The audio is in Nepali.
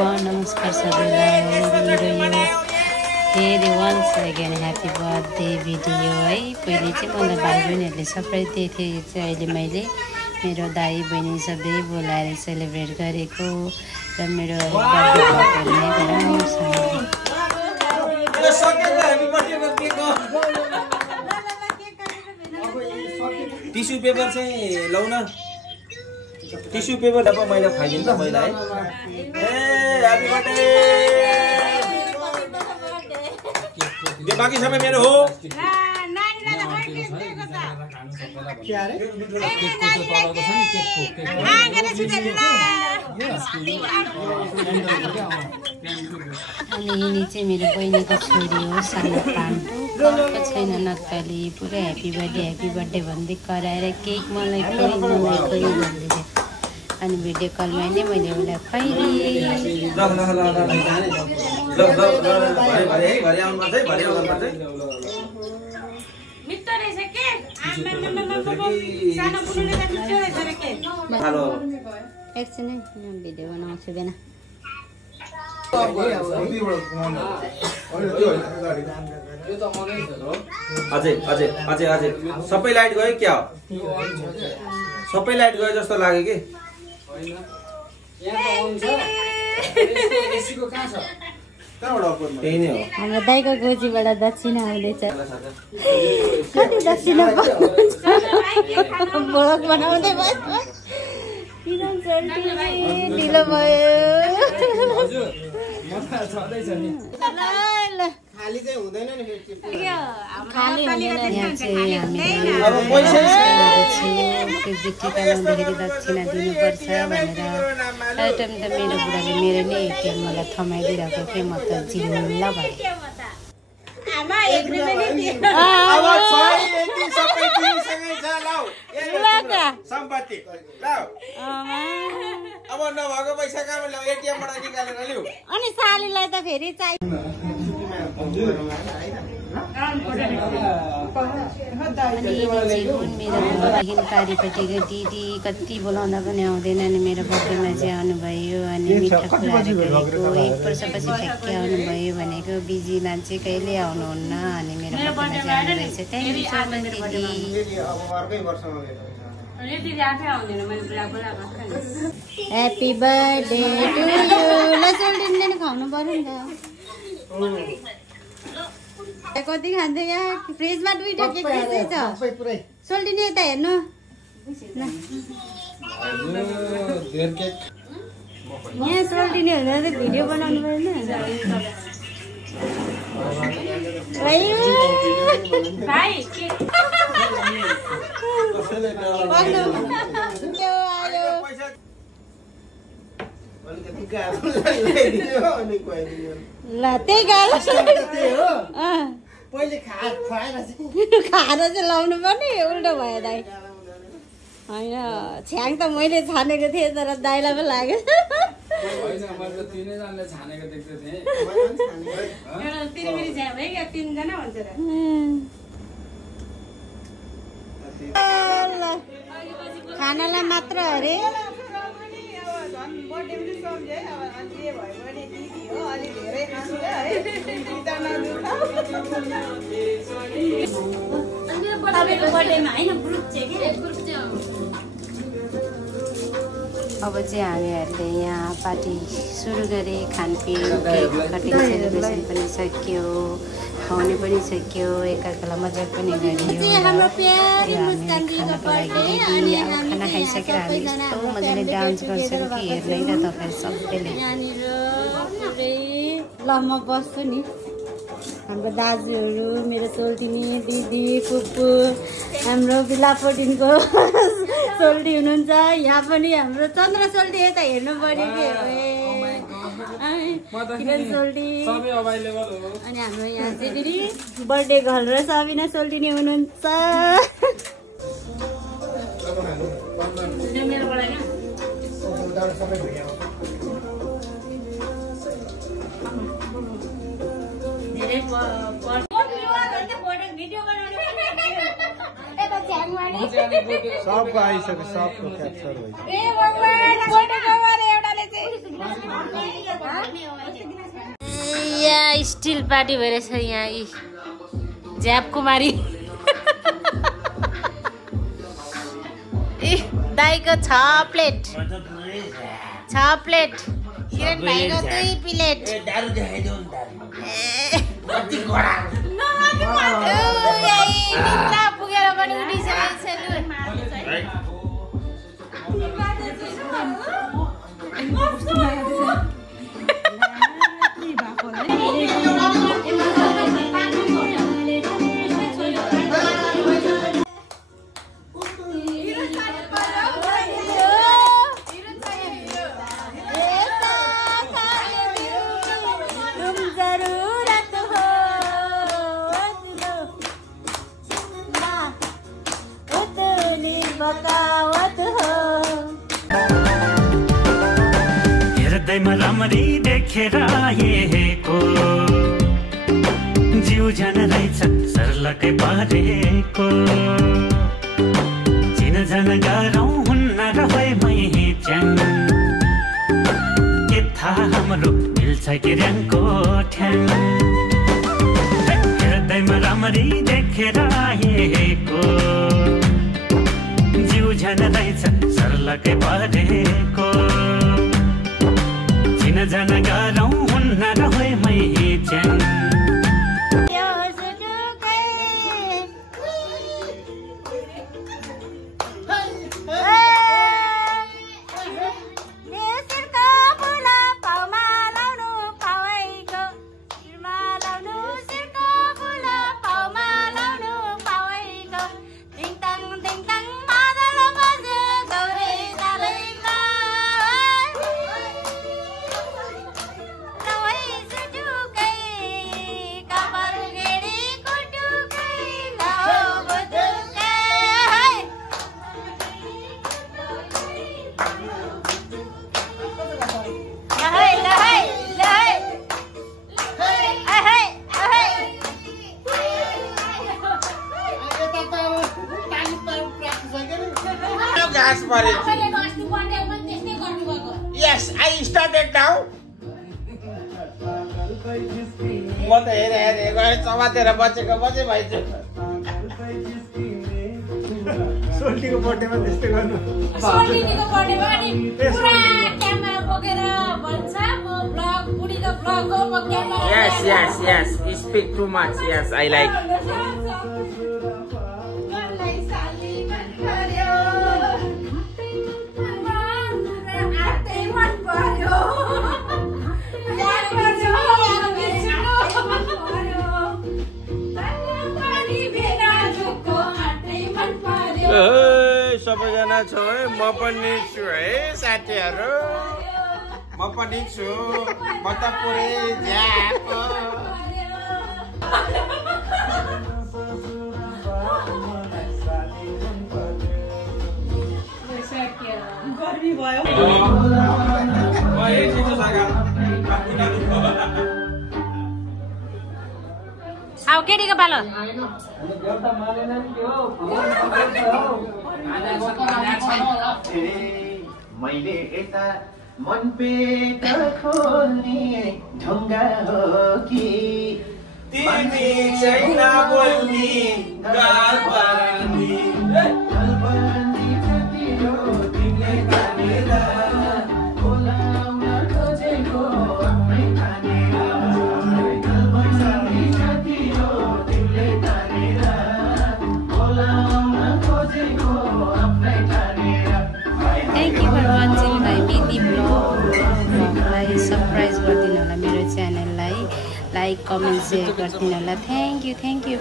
एभ्रिवान नमस्कार सबैलाई मेरो यो फेरि once again happy birthday video है पहिले चाहिँ मलाई भाइ बहिनीहरूले सरप्राइज दिएको थियो चाहिँ अहिले मैले मेरो दाइ बहिनी सबै बोलाएर सेलिब्रेट गरेको र मेरो बर्थडे टिस्यु पेपर चाहिँ लौ न टिस्यु पेपर अब मैले खाइदिनु त पहिला है ए ह्यापी बर्थडे यो बाँकी सबै मेरो हो अनि यिनी चाहिँ मेरो बहिनीको छोरी हो सानो पान्टु गएको छैन नक्कली पुरा ह्याप्पी बर्थडे भन्दै कराएर केक मलाई खोइ भन्दै अनि भिडियो कलमा नै मैले उसलाई एकछिन भिडियो बनाउँछु बेना अझै सबै लाइट गयो क्या हो सबै लाइट गयो जस्तो लाग्यो कि त्यही नै हो हाम्रो दाइको गोजीबाट दक्षिणा आउँदैछ कति दक्षिणा ब्लग बनाउँदै ढिलो भयो खाली हुँदैन नि खाली दक्षिणा दिनुपर्छ भनेर टाइम त मेरो बुढाले मेरो नै एटिएम मलाई थमाइदिइरहेको थिएँ म त जिल्ला भएँ अनि सालीलाई त फेरि पारिपट्टिको दिदी कति बोलाउँदा पनि आउँदैन अनि मेरो बर्थडेमा चाहिँ आउनुभयो अनि मिठा कुराहरू गरेको एक वर्षपछि ठ्याक्कै आउनुभयो भनेको बिजी मान्छे कहिले आउनुहुन्न अनि मेरो बर्थडेमा चाहिँ आउनुहुँदैछ थ्याङ्क यू सो मच दिदी ह्याप्पी बर्थडे टु यु ल सोल्टिनले नि खुवाउनु पर्यो नि त कति खान्छ यहाँ फ्रिजमा दुईटा केक फ्रिजै छ सोल्टिनी यता हेर्नु यहाँ सोल्टिनी हुँदा चाहिँ भिडियो बनाउनु ल त्यही गाह्रो खाएर चाहिँ लाउनु पर्ने उल्टो भयो दाइ होइन छ्याङ त मैले छानेको थिएँ तर दाइलाई पो लाग्यो खानालाई मात्र अरे अब चाहिँ हामीहरूले यहाँ पार्टी सुरु गरे खानपिन केक कटिङ सेलिब्रेसन पनि सक्यो खुवाउने पनि सक्यो एकअर्कालाई मजा पनि गरियो खाना खाइसकेर हामी यस्तो मजाले डान्स गर्छौँ कि हेर्नै त तपाईँ सबैले ल म बस्छु नि हाम्रो दाजुहरू मेरो सोल्टिनी दिदी फुपू हाम्रो बिलापोटिनको सोल्टी हुनुहुन्छ यहाँ पनि हाम्रो चन्द्र सोल्टी यता हेर्नु पर्यो कि सोल्टी अनि हाम्रो यहाँ चाहिँ दिदी बर्थडे गर्ल र सबिना सोल्टिनी हुनुहुन्छ सबको आइसक्यो सबको क्याप्चर भइसक्यो यहाँ स्टिल पार्टी भइरहेछ यहाँ ज्याप कुमारी दाइको 6 प्लेट किरण भाइको 2 प्लेट पुगेर पनि उठिसकेको हेर्दैमा राम्ररी देखेर आएको जिउ जान रहेछ सर्लकै पारेको चिन जान गाह्रो हुन्न रहे मै च्याङ के थाहा हाम्रो मिल्छ कि र्याङको ठ्याङ हेर्दैमा राम्ररी देखेर आएको जिउ जान रहेछ सर्लकै पारेको चिन जान गाह्रो हुन्न रहे मै च्याङ Yes, I started now. म त हेरे गएर चमातेर बचेको बचे भाइजू सोल्टीको बर्थडेमा त्यस्तै गर्नु सोल्टीको बर्थडेमा नि पुरा क्यामेरा बोकेर भन्छ म ब्लग बुढीको ब्लग हो म camera Yes, speak too much. Yes, I like. सबैजना छौ है म पनि छु है साथीहरु म पनि छु म त पुरै ज्याप गर्मी भयो आउ केटीको पालो मैले यता मन पेट खोल्ने ढुङ्गा हो कि तिमी चाहिँ नबोल्नी गाल पर्नी लाइक कमेन्ट सेयर गरिदिनु होला थ्याङ्क यू